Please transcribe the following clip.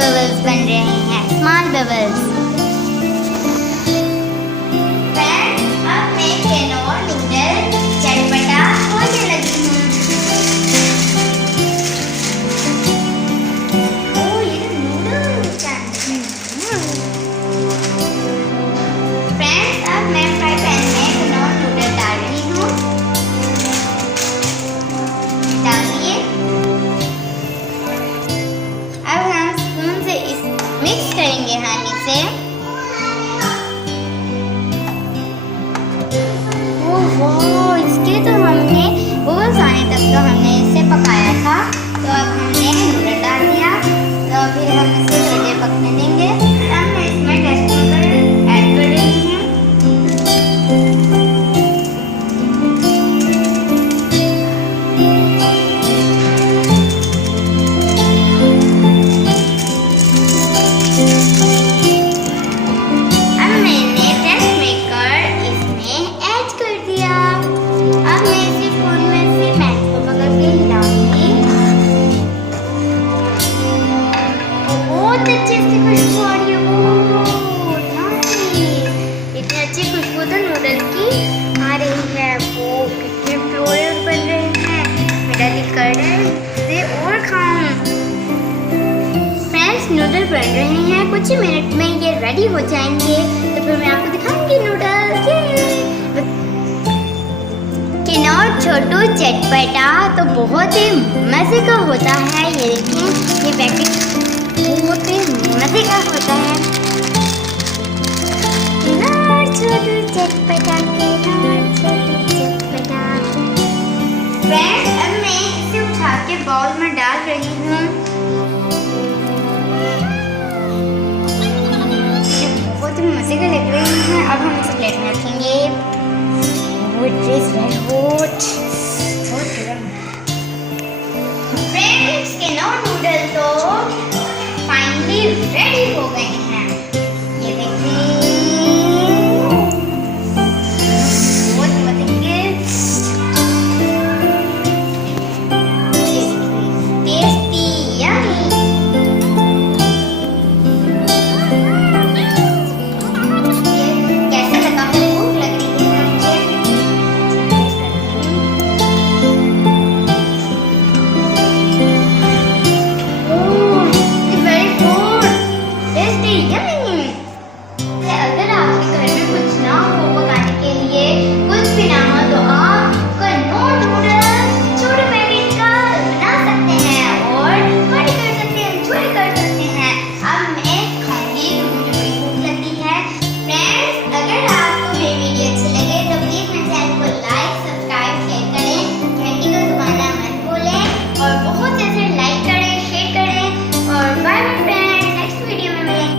Bubbles बन रहे हैं, स्मॉल बबल्स। अब मैं किनोआ नूडल चटपटा खोजने लगी हूँ। ओह, ये नूडल्स फ्रेंड्स, अब मैं फ्राई पैन में किनोआ नूडल डाल रही हूँ। डालिए। अब हम स्पून से इस मिक्स करेंगे हनी से। ओह, इसके तो हमने बबल्स आने तक तो हमने इसे पकाया था। तो अब हमने नूडल डाल दिया, तो फिर हम इसे थोड़ी देर पकने देंगे। अब मैं इसमें टेस्ट पेपर ऐड कर रही हूँ। अब मैंने टेस्ट मेकर इसमें ऐड कर दिया। अब मैं इसी स्पून में से मैच को पकड़ के हिलाऊंगी। बहुत अच्छे से खुशबू आ रही है। ओह, नाइस। इतनी अच्छी खुशबू तो नूडल की आ रही है। वो कितने प्योरे बन रहे हैं। मेरा दिल कर रहा है इसे और खाऊं। फ्रेंड्स, नूडल बन रहे हैं, कुछ ही मिनट में ये रेडी हो जाएंगे। तो फिर मैं आपको दिखाऊंगी नूडल्स। किनोआ छोटू चटपटा तो बहुत ही मज़े का होता है। ये देखें, ये पैकेट बहुत ही मज़े का होता है। किनोआ छोटू चटपटा, किनोआ छोटू चटपटा। फ्रेंड्स, अब